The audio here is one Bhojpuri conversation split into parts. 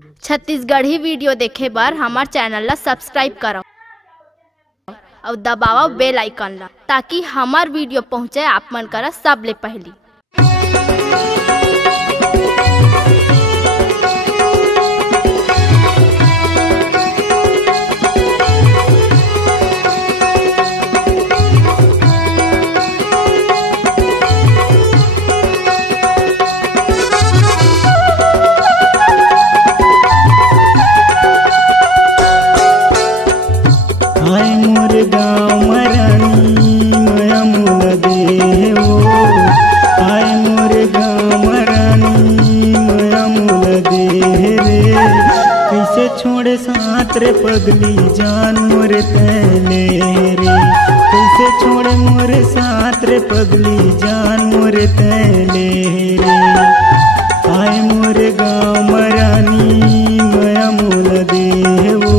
छत्तीसगढ़ी वीडियो देखे बर हमार चैनल ला सब्सक्राइब करो और दबाओ बेल आइकन ला ताकि हमार वीडियो पहुँचे आप मन करा सबले पहली। हाय मोर गाँव मरानी माया मोल दे वो, हाय मोर गाँव मरानी माया मोल दे रे। कैसे छोड़े साथ रे पगली जान मोर तैले रे, कैसे छोड़े मोर साथ रे पगली जान मोर तैले रे। हाय मोर गाँव मरानी माया मोल दे वो,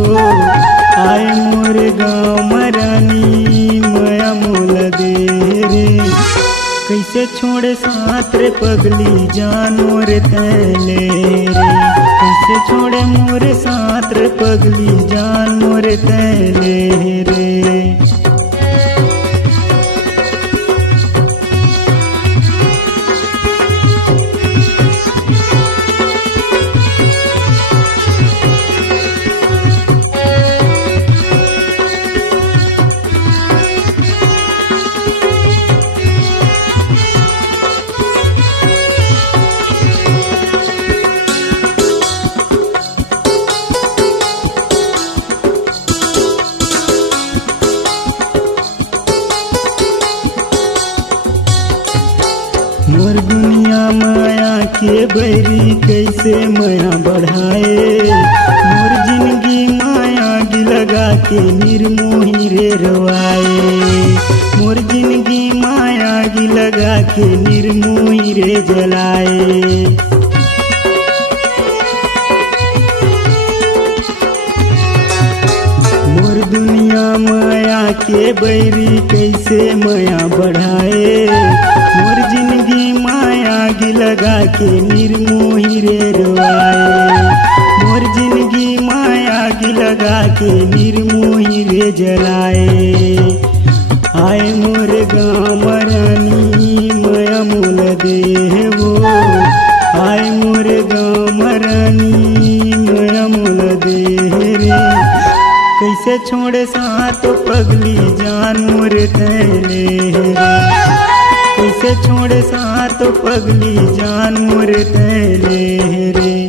हाय मोर गाँव मरानी माया मोल दे रे। कैसे छोड़े साथ रे पगली जान मोर तैले रे, कैसे छोड़े मोर साथ रे पगली जान मोर तैले रे। मोर दुनिया माया के बैरी कैसे माया बढ़ाए, मोर जिंदगी माया गी लगा के निर्मोही रे रवाए, मोर जिंदगी माया गी लगा के निर्मोही रे जलाए। मोर दुनिया माया के बैरी कैसे माया बढ़ाए, मोर जिंदगी माया गी लगा के निर्मोही रे रवाए, मोर जिंदगी माया गी लगा के निर्मोही रे जलाए। हाय मोर गाँव मरानी माया मोल दे वो, हाय मोर गाँव मरानी माया मोल दे रे। कैसे छोड़े साथ पगली जान मोर तैले रे, कैसे छोड़े साथ पगली जान मोर तैले रे।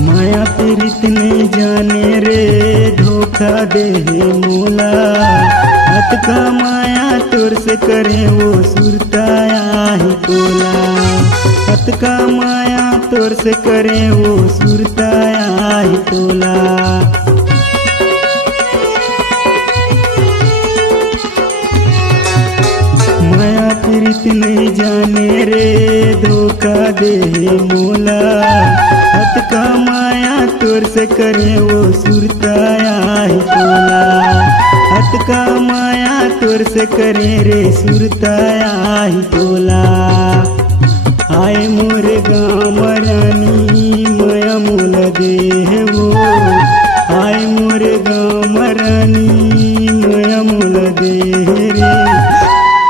माया पीड़ित नहीं जाने रे धोखा दे मोला, हत का माया तोर से करे वो सुरताया ही तोला, हत का माया तोर से करे वो सुरताया ही तोला। माया पीड़ित नहीं जाने रे धोखा दे मोला, हत का माया तोर से करे वो सुरताया ही तोला, हत का माया तोर से करे रे सुरताया ही तोला। हाय मोर गाँव मरानी माया मोल दे वो, हाय मोर गाँव मरानी माया मोल दे रे।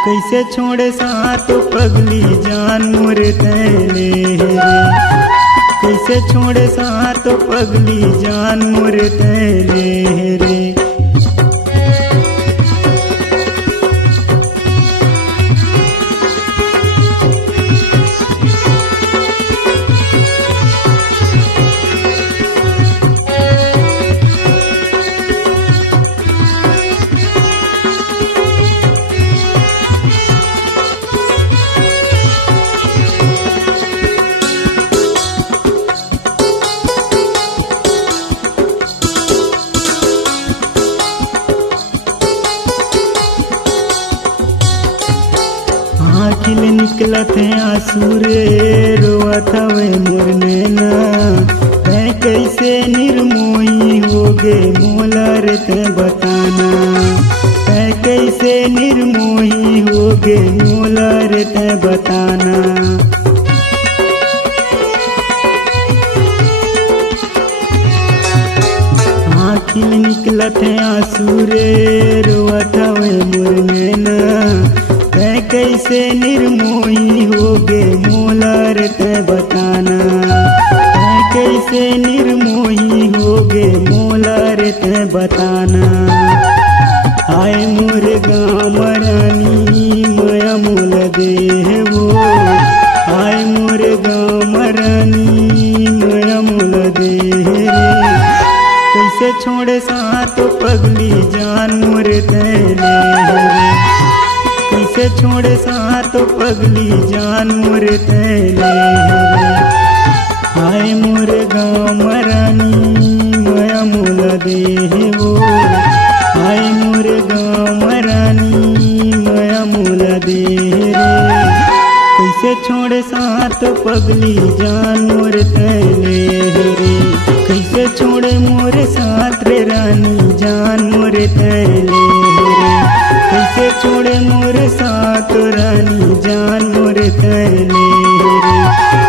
कैसे छोड़े साथ पगली जान मोर तैले रे, कैसे छोड़े साथ पगली जान मोर तैले रे। निकलत है आंसू रे रोवत हवे मोर नैना। तै कैसे निर्मोही होगे मोला रे तै बताना। तै कैसे निर्मोही होगे मोला रे तै बताना। आँखिल निकलत है आंसू रे रोवत हवे मोर नैना। तै कैसे निर्मोही होगे मोला रे तै बताना। तै कैसे निर्मोही होगे मोला रे तै बताना। आए मोर गाँव रानी माया मोल देवो। आए मोर गाँव रानी माया मोल देव। कैसे छोड़े साथ पगली जान मोर तैले। कैसे छोड़े साथ पगली जान मोर तैले। हाय मोर गाँव रानी माया मोल देवो। हाय मोर गाँव रानी माया मोल देव। कैसे छोड़े साथ पगली जान मोर तैले रे। कैसे छोड़े मोरे साथ रे रानी जान मोरे तैले रे। कैसे छोड़े मोरे साथ रानी जान मोरे तैले रे।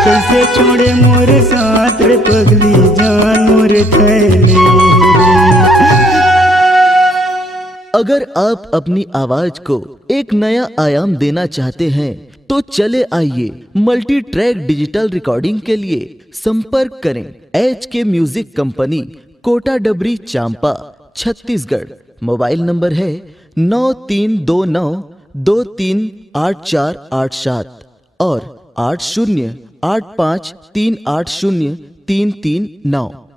कैसे छोड़े मोरे साथ रे पगली जान मोरे तैले रे। अगर आप अपनी आवाज को एक नया आयाम देना चाहते हैं तो चले आइए मल्टी ट्रैक डिजिटल रिकॉर्डिंग के लिए संपर्क करें HK म्यूजिक कंपनी, कोटा डबरी, चांपा, छत्तीसगढ़। मोबाइल नंबर है 9329238487 और 8085380339।